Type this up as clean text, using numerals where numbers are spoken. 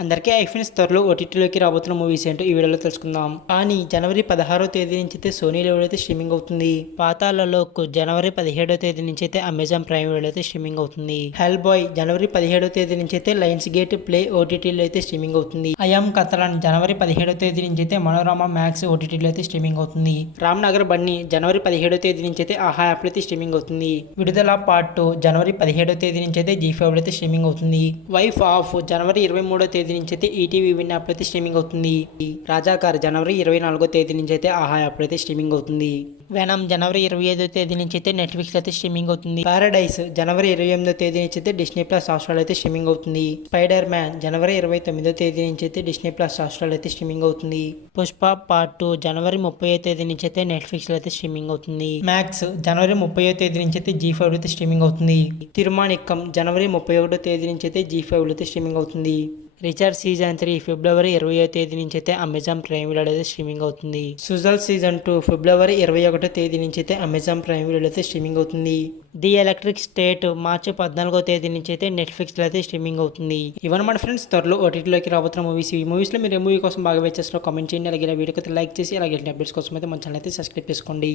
అందరికీ ఐఫోన్స్ త్వరలో ఓటీటీలోకి రాబోతున్న మూవీస్ ఏంటో ఈ వీడియోలో తెలుసుకుందాం. కానీ జనవరి 16వ తేదీ నుంచి అయితే సోనీ లెవెల్ అయితే స్ట్రీమింగ్ అవుతుంది. పాతాళలో జనవరి 17వ తేదీ నుంచి అయితే అమెజాన్ ప్రైమ్ వీడియో అయితే స్ట్రీమింగ్ అవుతుంది. హెల్ బాయ్ జనవరి 17వ తేదీ నుంచి అయితే లయన్స్ గేట్ ప్లే ఓటీటీలో అయితే స్ట్రీమింగ్ అవుతుంది. ఐఎమ్ కతలాన్ జనవరి 17వ తేదీ నుంచి అయితే మనోరమ మ్యాక్స్ ఓటీటీలో అయితే స్ట్రీమింగ్ అవుతుంది. రామ్ నగర్ బన్నీ జనవరి 17వ తేదీ నుంచి అయితే ఆహా యాప్ అయితే స్ట్రీమింగ్ అవుతుంది. విడుదల పార్ట్ 2 జనవరి 17వ తేదీ నుంచి అయితే G5 అయితే స్ట్రీమింగ్ అవుతుంది. వైఫ్ ఆఫ్ జనవరి 23వ తేదీ నుంచి అయితే ఈటీవీ విన్ యాప్ అయితే స్ట్రీమింగ్ అవుతుంది. రాజాకార్ జనవరి 24వ తేదీ నుంచి అయితే ఆహా యాప్ అయితే స్ట్రీమింగ్ అవుతుంది. వెనమ్ జనవరి 25వ తేదీ నుంచి అయితే నెట్ఫ్లిక్స్ అయితే స్ట్రీమింగ్ అవుతుంది. పారడైస్ జనవరి 28వ తేదీ నుంచి అయితే డిస్నీ ప్లస్ హాట్స్టార్ అయితే స్ట్రీమింగ్ అవుతుంది. స్పైడర్ మ్యాన్ జనవరి 29వ తేదీ నుంచి అయితే డిస్నీ ప్లస్ హాట్స్టార్ అయితే స్ట్రీమింగ్ అవుతుంది. పుష్ప పార్ట్ 2 జనవరి 30వ తేదీ నుంచి అయితే నెట్ఫ్లిక్స్ అయితే స్ట్రీమింగ్ అవుతుంది. మ్యాక్స్ జనవరి 30వ తేదీ నుంచి అయితే G5 అయితే స్ట్రీమింగ్ అవుతుంది. తిరుమానిక్కం జనవరి 31వ తేదీ నుంచి అయితే G5 అయితే స్ట్రీమింగ్ అవుతుంది. రిచార్డ్ సీజన్ 3 ఫిబ్రవరి 20వ తేదీ నుంచి అయితే అమెజాన్ ప్రైమ్ వీడియో అయితే స్ట్రీమింగ్ అవుతుంది. సుజల్ సీజన్ 2 ఫిబ్రవరి 21వ తేదీ నుంచి అయితే అమెజాన్ ప్రైమ్ వీడియో అయితే స్ట్రీమింగ్ అవుతుంది. ది ఎలక్ట్రిక్ స్టేట్ మార్చి 14వ తేదీ నుంచి అయితే నెట్ఫ్లిక్స్ లో అయితే స్ట్రీమింగ్ అవుతుంది. ఇవన్న ఫ్రెండ్స్ త్వరలో ఓటీటీలోకి రాబోతున్న మూవీస్. ఈ మూవీస్ లో మీరు ఏ మూవీ కోసం బాగా వెయిట్ చేస్తారో కామెంట్ చేయండి. అలాగే వీడియోకి లైక్ చేసి అలాగే అప్డేట్స్ కోసం అయితే మన ఛానల్ అయితే సబ్స్క్రైబ్ చేసుకోండి.